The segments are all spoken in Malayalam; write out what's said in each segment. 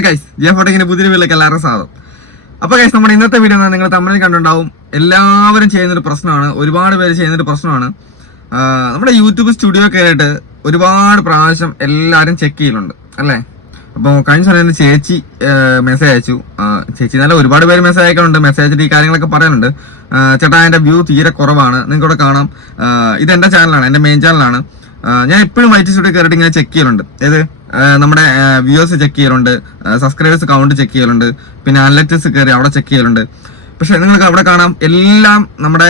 ഹലോ ഗൈസ്, ജിയോഫോട്ടിക്കിന്റെ പുതിയ വീട്ടിലേക്ക് എല്ലാവർക്കും സ്വാഗതം. അപ്പൊ ഗൈസ്, നമ്മുടെ ഇന്നത്തെ വീഡിയോ നിങ്ങൾ തമ്മിൽ കണ്ടുണ്ടാവും. എല്ലാവരും ചെയ്യുന്നൊരു പ്രശ്നമാണ്, ഒരുപാട് പേര് ചെയ്യുന്നൊരു പ്രശ്നമാണ്. നമ്മുടെ യൂട്യൂബ് സ്റ്റുഡിയോ കയറിയിട്ട് ഒരുപാട് പ്രാവശ്യം എല്ലാവരും ചെക്ക് ചെയ്യലുണ്ട് അല്ലേ. അപ്പോൾ കഴിഞ്ഞ സമയത്ത് ചേച്ചി മെസ്സേജ് അയച്ചു. ചേച്ചി നല്ല ഒരുപാട് പേര് മെസ്സേജ് അയക്കുന്നുണ്ട്. മെസ്സേജ് അയച്ചിട്ട് ഈ കാര്യങ്ങളൊക്കെ പറയാനുണ്ട്. ചേട്ടാ, എന്റെ വ്യൂ തീരെ കുറവാണ്, നിങ്ങൾക്കിവിടെ കാണാം. ഇത് എന്റെ ചാനലാണ്, എന്റെ മെയിൻ ചാനലാണ്. ഞാൻ എപ്പോഴും വൈറ്റ് സ്റ്റുഡിയോ കയറിയിട്ട് ഇങ്ങനെ ചെക്ക് ചെയ്യലുണ്ട്. നമ്മുടെ വ്യൂവേഴ്സ് ചെക്ക് ചെയ്യലുണ്ട്, സബ്സ്ക്രൈബേഴ്സ് കൗണ്ട് ചെക്ക് ചെയ്യലുണ്ട്, പിന്നെ അനലിറ്റിക്സ് കയറി അവിടെ ചെക്ക് ചെയ്യലുണ്ട്. പക്ഷെ നിങ്ങൾക്ക് അവിടെ കാണാം എല്ലാം നമ്മുടെ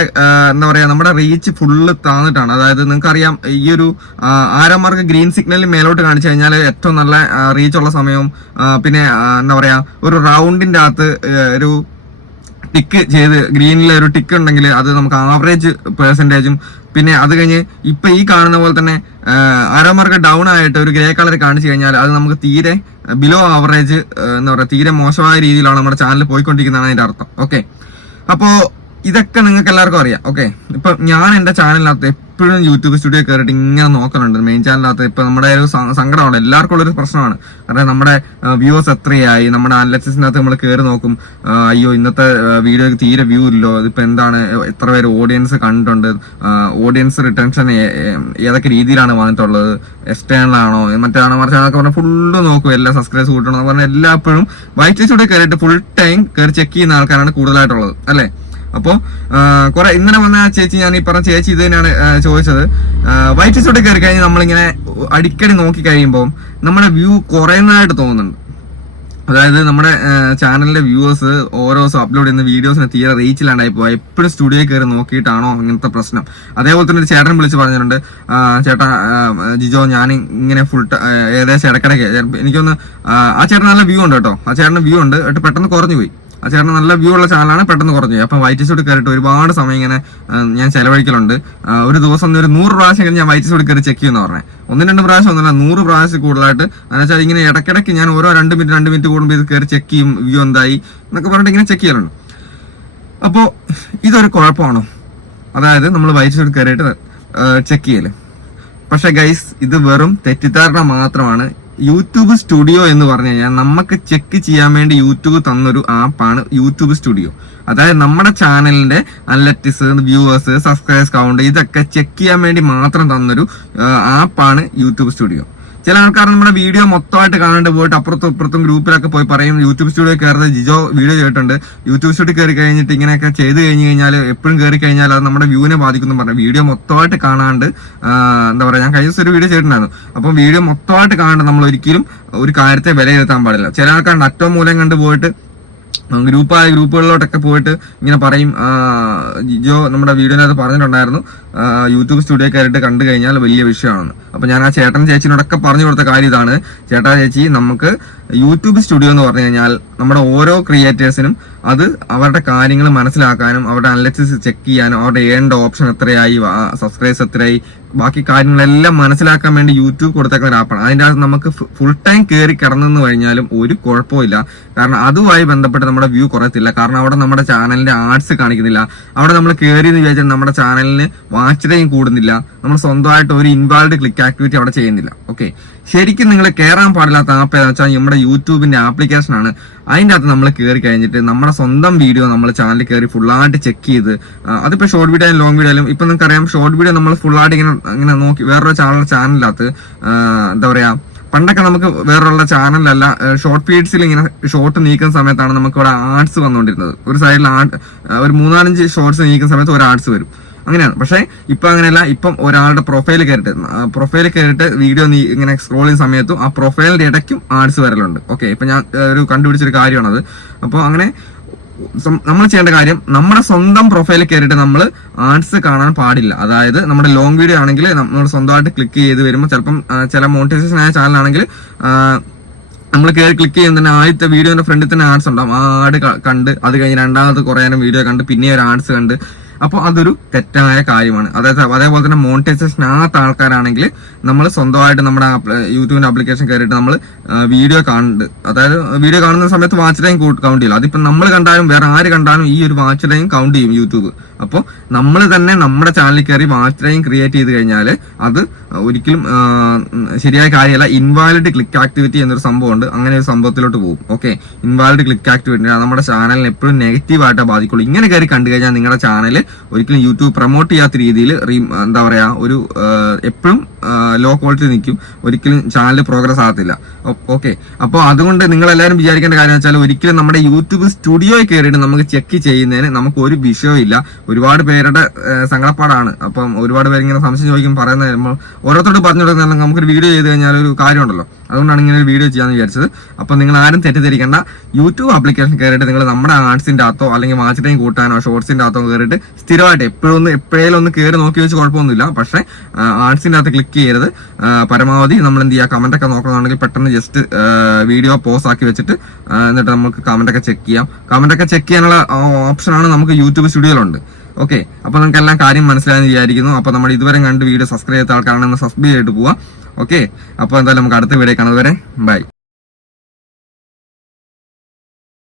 എന്താ പറയാ, നമ്മുടെ റീച്ച് ഫുള്ള് താന്നിട്ടാണ്. അതായത് നിങ്ങൾക്കറിയാം, ഈ ഒരു ആരന്മാർക്ക് ഗ്രീൻ സിഗ്നലിൽ മേലോട്ട് കാണിച്ചു കഴിഞ്ഞാൽ ഏറ്റവും നല്ല റീച്ച് ഉള്ള സമയവും, പിന്നെ എന്താ പറയാ, ഒരു റൗണ്ടിന്റെ അകത്ത് ഒരു ടിക്ക് ചെയ്ത് ഗ്രീനിൽ ഒരു ടിക്ക് ഉണ്ടെങ്കിൽ അത് നമുക്ക് ആവറേജ് പെർസെന്റേജും, പിന്നെ അത് കഴിഞ്ഞ് ഇപ്പൊ ഈ കാണുന്ന പോലെ തന്നെ ആരോമാർക്ക് ഡൗൺ ആയിട്ട് ഒരു ഗ്രേ കളർ കാണിച്ചു കഴിഞ്ഞാൽ അത് നമുക്ക് തീരെ ബിലോ ആവറേജ്, എന്താ പറയാ, തീരെ മോശമായ രീതിയിലാണ് നമ്മുടെ ചാനൽ പോയിക്കൊണ്ടിരിക്കുന്നതാണ് അതിന്റെ അർത്ഥം. ഓക്കെ, അപ്പോ ഇതൊക്കെ നിങ്ങൾക്ക് എല്ലാവർക്കും അറിയാം. ഓക്കെ, ഇപ്പൊ ഞാൻ എന്റെ ചാനലിനകത്ത് എപ്പോഴും യൂട്യൂബ് സ്റ്റുഡിയോ കയറിയിട്ട് ഇങ്ങനെ നോക്കലുണ്ട്. മെയിൻ ചാനലിനകത്ത് ഇപ്പൊ നമ്മുടെ ഒരു സങ്കടമാണ്, എല്ലാവർക്കും ഉള്ളൊരു പ്രശ്നമാണ്. കാരണം നമ്മുടെ വ്യൂസ് എത്രയായി, നമ്മുടെ അനലിറ്റിക്സിനകത്ത് നമ്മൾ കയറി നോക്കും, അയ്യോ ഇന്നത്തെ വീഡിയോക്ക് തീരെ വ്യൂ ഇല്ലോ, ഇതിപ്പോ എന്താണ്, എത്ര പേര് ഓഡിയൻസ് കണ്ടിട്ടുണ്ട്, ഓഡിയൻസ് റിട്ടൻഷൻ ഏതൊക്കെ രീതിയിലാണ് വന്നിട്ടുള്ളത്, എക്സ്റ്റേണൽ ആണോ മറ്റാണോ മറിച്ചാണൊക്കെ പറഞ്ഞാൽ ഫുള്ള് നോക്കും. എല്ലാ സബ്സ്ക്രൈബേഴ്സ് കൂട്ടണം എന്ന് പറഞ്ഞാൽ എല്ലാപ്പോഴും വൈറ്റ് സ്റ്റുഡിയോ കയറിയിട്ട് ഫുൾ ടൈം കയറി ചെക്ക് ചെയ്യുന്ന ആൾക്കാരാണ് കൂടുതലായിട്ടുള്ളത് അല്ലെ. അപ്പോ കുറെ ഇന്നലെ വന്ന ചേച്ചി, ഞാൻ ഈ പറഞ്ഞ ചേച്ചി ഇത് തന്നെയാണ് ചോദിച്ചത്. വൈറ്റ് സ്റ്റുഡിയോ കയറി കഴിഞ്ഞാൽ നമ്മളിങ്ങനെ അടിക്കടി നോക്കി കഴിയുമ്പോൾ നമ്മുടെ വ്യൂ കുറയുന്നതായിട്ട് തോന്നുന്നുണ്ട്. അതായത് നമ്മുടെ ചാനലിലെ വ്യൂവേഴ്സ് ഓരോ ദിവസം അപ്ലോഡ് ചെയ്യുന്ന വീഡിയോസിന് തീരെ റീച്ചിലാണ്ടായി പോയി. എപ്പോഴും സ്റ്റുഡിയോ കയറി നോക്കിയിട്ടാണോ അങ്ങനത്തെ പ്രശ്നം. അതേപോലെ തന്നെ ഒരു ചേട്ടൻ വിളിച്ച് പറഞ്ഞിട്ടുണ്ട്, ചേട്ടാ ജിജോ, ഞാൻ ഇങ്ങനെ ഫുൾ ഏകദേശം ഇടക്കിടയ്ക്ക് എനിക്കൊന്ന്, ആ ചേട്ടൻ നല്ല വ്യൂ ഉണ്ട് കേട്ടോ, ആ ചേട്ടന് വ്യൂ ഉണ്ട്, പെട്ടെന്ന് കുറഞ്ഞു പോയി. ആ ചേട്ടന് നല്ല വ്യൂ ഉള്ള ചാനലാണ്, പെട്ടെന്ന് കുറഞ്ഞു പോയി. അപ്പം വൈറ്റ് സ്റ്റുഡിയോ കയറിയിട്ട് ഒരുപാട് സമയം ഇങ്ങനെ ഞാൻ ചെലവഴിക്കലുണ്ട്. ഒരു ദിവസം ഒരു 100 പ്രാവശ്യം ഞാൻ വൈറ്റ് സ്റ്റുഡിയോ കയറി ചെക്ക് ചെയ്യുന്ന പറഞ്ഞത്. 1-2 പ്രാവശ്യം ഒന്നുമില്ല, 100 പ്രാവശ്യം കൂടുതലായിട്ട്. എന്നുവെച്ചാൽ ഇങ്ങനെ ഇടയ്ക്കിടയ്ക്ക് ഞാൻ ഓരോ 2 മിനിറ്റ് കൂടുമ്പോൾ ഇത് കയറി ചെക്ക് ചെയ്യും, വ്യൂ എന്തായി എന്നൊക്കെ പറഞ്ഞിട്ട് ഇങ്ങനെ ചെക്ക് ചെയ്യലുണ്ട്. അപ്പോൾ ഇതൊരു കുഴപ്പമാണോ? അതായത് നമ്മൾ വൈറ്റ് സ്റ്റുഡിയോ കയറിയിട്ട് ചെക്ക് ചെയ്യല്. പക്ഷെ ഗൈസ്, ഇത് വെറും തെറ്റിദ്ധാരണ മാത്രമാണ്. യൂട്യൂബ് സ്റ്റുഡിയോ എന്ന് പറഞ്ഞു കഴിഞ്ഞാൽ നമുക്ക് ചെക്ക് ചെയ്യാൻ വേണ്ടി യൂട്യൂബ് തന്നൊരു ആപ്പാണ് യൂട്യൂബ് സ്റ്റുഡിയോ. അതായത് നമ്മുടെ ചാനലിന്റെ അനലിറ്റിക്സ്, വ്യൂവേഴ്സ്, സബ്സ്ക്രൈബേഴ്സ് കൗണ്ട് ഇതൊക്കെ ചെക്ക് ചെയ്യാൻ വേണ്ടി മാത്രം തന്നൊരു ആപ്പാണ് യൂട്യൂബ് സ്റ്റുഡിയോ. ചില ആൾക്കാർ നമ്മുടെ വീഡിയോ മൊത്തമായിട്ട് കാണാണ്ട് പോയിട്ട് അപ്പുറത്തും ഇപ്പുറത്തും ഗ്രൂപ്പിലൊക്കെ പോയി പറയും, യൂട്യൂബ് സ്റ്റുഡിയോ കയറുന്നത് ജിജോ വീഡിയോ ചെയ്തിട്ടുണ്ട്, യൂട്യൂബ് സ്റ്റുഡിയോ കയറി കഴിഞ്ഞിട്ട് ഇങ്ങനെയൊക്കെ ചെയ്ത് കഴിഞ്ഞ് കഴിഞ്ഞാൽ എപ്പോഴും കയറി കഴിഞ്ഞാൽ അത് നമ്മുടെ വ്യൂവിനെ ബാധിക്കുന്നു പറഞ്ഞു. വീഡിയോ മൊത്തമായിട്ട് കാണാണ്ട്, എന്താ പറയാ, ഞാൻ കഴിഞ്ഞ ദിവസം ഒരു വീഡിയോ ചെയ്തിട്ടുണ്ടായിരുന്നു. അപ്പം വീഡിയോ മൊത്തമായിട്ട് കാണാണ്ട് നമ്മൾ ഒരിക്കലും ഒരു കാര്യത്തെ വിലയിരുത്താൻ പാടില്ല. ചില ആൾക്കാരുടെ അറ്റവും മൂലം കണ്ട് പോയിട്ട് ഗ്രൂപ്പുകളിലോട്ടൊക്കെ പോയിട്ട് ഇങ്ങനെ പറയും, ജിജോ നമ്മുടെ വീഡിയോനകത്ത് പറഞ്ഞിട്ടുണ്ടായിരുന്നു യൂട്യൂബ് സ്റ്റുഡിയോ കയറിയിട്ട് കണ്ടു കഴിഞ്ഞാൽ വലിയ വിഷയമാണെന്ന്. അപ്പൊ ഞാൻ ആ ചേട്ടൻ ചേച്ചിനോടൊക്കെ പറഞ്ഞു കൊടുത്ത കാര്യം ഇതാണ്, ചേട്ടാ ചേച്ചി, നമുക്ക് യൂട്യൂബ് സ്റ്റുഡിയോ എന്ന് പറഞ്ഞു കഴിഞ്ഞാൽ നമ്മുടെ ഓരോ ക്രിയേറ്റേഴ്സിനും അത് അവരുടെ കാര്യങ്ങൾ മനസ്സിലാക്കാനും അവരുടെ അനലിറ്റിക്സ് ചെക്ക് ചെയ്യാനും അവരുടെ ഏണ്ട ഓപ്ഷൻ എത്രയായി, സബ്സ്ക്രൈബേഴ്സ് എത്രയായി, ബാക്കി കാര്യങ്ങളെല്ലാം മനസ്സിലാക്കാൻ വേണ്ടി യൂട്യൂബ് കൊടുത്തേക്കുന്ന ഒരു ആപ്പാണ്. അതിൻ്റെ അകത്ത് നമുക്ക് ഫുൾ ടൈം കയറി കിടന്നു കഴിഞ്ഞാലും ഒരു കുഴപ്പമില്ല. കാരണം അതുമായി ബന്ധപ്പെട്ട് നമ്മുടെ വ്യൂ കുറയത്തില്ല. കാരണം അവിടെ നമ്മുടെ ചാനലിന്റെ ആഡ്സ് കാണിക്കുന്നില്ല. അവിടെ നമ്മൾ കയറി എന്ന് വിചാരിച്ചാൽ നമ്മുടെ ചാനലിന് വാച്ച് ടൈം കൂടുന്നില്ല. നമ്മൾ സ്വന്തമായിട്ട് ഒരു ഇൻവാൾഡ് ക്ലിക്ക് ആക്ടിവിറ്റി അവിടെ ചെയ്യുന്നില്ല. ഓക്കെ, ശരിക്കും നിങ്ങൾ കയറാൻ പാടില്ലാത്ത ആപ്പ് ഏതാ വെച്ചാൽ നമ്മുടെ യൂട്യൂബിന്റെ ആപ്ലിക്കേഷൻ ആണ്. അതിൻ്റെ അകത്ത് നമ്മൾ കയറി കഴിഞ്ഞിട്ട് നമ്മുടെ സ്വന്തം വീഡിയോ നമ്മൾ ചാനലിൽ കയറി ഫുള്ളായിട്ട് ചെക്ക് ചെയ്ത്, അതിപ്പോ ഷോർട്ട് വീഡിയോ ആയാലും ലോങ് വീഡിയോ ആയാലും, ഇപ്പൊ നിങ്ങൾക്ക് അറിയാം ഷോർട്ട് വീഡിയോ നമ്മൾ ഫുള്ളായിട്ട് ഇങ്ങനെ നോക്കി വേറൊരു ചാനലിനകത്ത് എന്താ പറയാ, പണ്ടൊക്കെ നമുക്ക് വേറെയുള്ള ചാനലല്ല ഷോർട്ട് ഫീഡ്സിൽ ഇങ്ങനെ ഷോർട്ട് നീക്കുന്ന സമയത്താണ് നമുക്ക് ഇവിടെ ആഡ്സ് വന്നുകൊണ്ടിരുന്നത്. ഒരു സൈഡിൽ ഒരു 3-4 ഷോർട്സ് നീക്കുന്ന സമയത്ത് ഒരു ആഡ്സ് വരും, അങ്ങനെയാണ്. പക്ഷെ ഇപ്പൊ അങ്ങനെയല്ല. ഇപ്പം ഒരാളുടെ പ്രൊഫൈൽ കയറിയിട്ട് വീഡിയോ ഇങ്ങനെ സ്ക്രോൾ ചെയ്യുന്ന സമയത്തും ആ പ്രൊഫൈലിന്റെ ഇടയ്ക്കും ആഡ്സ് വരലുണ്ട്. ഓക്കെ, ഇപ്പൊ ഞാൻ ഒരു കണ്ടുപിടിച്ചൊരു കാര്യമാണത്. അപ്പോൾ അങ്ങനെ നമ്മൾ ചെയ്യേണ്ട കാര്യം, നമ്മുടെ സ്വന്തം പ്രൊഫൈലിൽ കയറിയിട്ട് നമ്മൾ ആഡ്സ് കാണാൻ പാടില്ല. അതായത് നമ്മുടെ ലോങ് വീഡിയോ ആണെങ്കിൽ നമ്മൾ സ്വന്തമായിട്ട് ക്ലിക്ക് ചെയ്ത് വരുമ്പോൾ ചിലപ്പം ചില മോണിറ്റൈസേഷൻ ആയ ചാനലാണെങ്കിൽ നമ്മൾ കയറി ക്ലിക്ക് ചെയ്യുന്ന തന്നെ ആദ്യത്തെ വീഡിയോന്റെ ഫ്രണ്ടിൽ തന്നെ ആഡ്സ് ഉണ്ടാവും. ആ ആഡ് കണ്ട് അത് കഴിഞ്ഞ് രണ്ടാമത് കുറേ നേരം വീഡിയോ കണ്ട് പിന്നെ ഒരു ആഡ്സ് കണ്ട് അപ്പോൾ അതൊരു തെറ്റായ കാര്യമാണ്. അതേപോലെ തന്നെ മോണിറ്റൈസേഷൻ ആകാത്ത ആൾക്കാരാണെങ്കിൽ നമ്മൾ സ്വന്തമായിട്ട് നമ്മുടെ യൂട്യൂബിന്റെ ആപ്ലിക്കേഷൻ കയറിയിട്ട് നമ്മൾ വീഡിയോ കാണുന്നുണ്ട്, അതായത് വീഡിയോ കാണുന്ന സമയത്ത് വാച്ച് ടൈം കൗണ്ട് ചെയ്യില്ല. അതിപ്പോ നമ്മൾ കണ്ടാലും വേറെ ആര് കണ്ടാലും ഈ ഒരു വാച്ച് ടൈം കൗണ്ട് ചെയ്യും യൂട്യൂബ്. അപ്പോൾ നമ്മൾ തന്നെ നമ്മുടെ ചാനലിൽ കയറി വാച്ച് ടൈം ക്രിയേറ്റ് ചെയ്ത് കഴിഞ്ഞാൽ അത് ഒരിക്കലും ശരിയായ കാര്യമല്ല. ഇൻവാലിഡ് ക്ലിക്ക് ആക്ടിവിറ്റി എന്നൊരു സംഭവമുണ്ട്, അങ്ങനെ ഒരു സംഭവത്തിലോട്ട് പോകും. ഓക്കെ, ഇൻവാലിഡ് ക്ലിക്ക് ആക്ടിവിറ്റി നമ്മുടെ ചാനലിന് എപ്പോഴും നെഗറ്റീവായിട്ടേ ബാധിക്കുള്ളൂ. ഇങ്ങനെ കയറി കണ്ടു കഴിഞ്ഞാൽ നിങ്ങളുടെ ചാനൽ ഒരിക്കലും യൂട്യൂബ് പ്രൊമോട്ട് ചെയ്യാത്ത രീതിയിൽ എന്താ പറയാ ഒരു എപ്പോഴും ലോ ക്വാളിറ്റി നിൽക്കും, ഒരിക്കലും ചാനൽ പ്രോഗ്രസ് ആകത്തില്ല. ഓക്കെ, അപ്പോൾ അതുകൊണ്ട് നിങ്ങൾ എല്ലാവരും വിചാരിക്കേണ്ട കാര്യം വെച്ചാൽ ഒരിക്കലും നമ്മുടെ യൂട്യൂബ് സ്റ്റുഡിയോയിൽ കയറിയിട്ട് നമുക്ക് ചെക്ക് ചെയ്യുന്നതിന് നമുക്ക് ഒരു വിഷയവും ഇല്ല. ഒരുപാട് പേരുടെ സങ്കടപ്പാടാണ്. അപ്പം ഒരുപാട് പേര് ഇങ്ങനെ സംശയം ചോദിക്കും, പറയുന്നത് ഓരോരുത്തരോട് പറഞ്ഞു കൊടുക്കുന്ന നമുക്കൊരു വീഡിയോ ചെയ്ത് കഴിഞ്ഞാൽ ഒരു കാര്യമുണ്ടല്ലോ, അതുകൊണ്ടാണ് ഇങ്ങനെ ഒരു വീഡിയോ ചെയ്യാന്ന് വിചാരിച്ചത്. അപ്പൊ നിങ്ങൾ ആരും തെറ്റിദ്ധരിക്കേണ്ട. യൂട്യൂബ് ആപ്ലിക്കേഷൻ കയറിയിട്ട് നിങ്ങൾ നമ്മുടെ ആർട്സിന്റെ അകത്തോ അല്ലെങ്കിൽ വാച്ച് ടൈം കൂട്ടാനോ ഷോർട്സിന്റെ അകത്തോ കയറിയിട്ട് സ്ഥിരമായിട്ട് എപ്പോഴേലും ഒന്ന് കയറി നോക്കി വെച്ച് കുഴപ്പമൊന്നുമില്ല. പക്ഷെ ആർട്സിന്റെ അകത്ത് ക്ലിക്ക് ചെയ്യരുത്. പരമാവധി നമ്മൾ എന്ത് ചെയ്യുക, കമന്റ് ഒക്കെ നോക്കണമെന്നുണ്ടെങ്കിൽ പെട്ടെന്ന് ജസ്റ്റ് വീഡിയോ പോസ് ആക്കി വെച്ചിട്ട് എന്നിട്ട് നമുക്ക് കമന്റ് ഒക്കെ ചെക്ക് ചെയ്യാം. കമന്റ് ഒക്കെ ചെക്ക് ചെയ്യാനുള്ള ഓപ്ഷനാണ് നമുക്ക് യൂട്യൂബ് സ്റ്റുഡിയോയിലുണ്ട്. ഓക്കെ, അപ്പൊ നമുക്ക് എല്ലാം കാര്യം മനസ്സിലായെന്ന് വിചാരിക്കുന്നു. അപ്പൊ നമ്മൾ ഇതുവരെ കണ്ട് വീഡിയോ സബ്സ്ക്രൈബ് ചെയ്ത ആൾക്കാരാണെന്ന് സബ്സ്ക്രൈബ് ചെയ്തിട്ട് പോവാം. ഓക്കെ, അപ്പൊ എന്തായാലും നമുക്ക് അടുത്ത വീഡിയോ കാണുന്നതുവരെ ബൈ.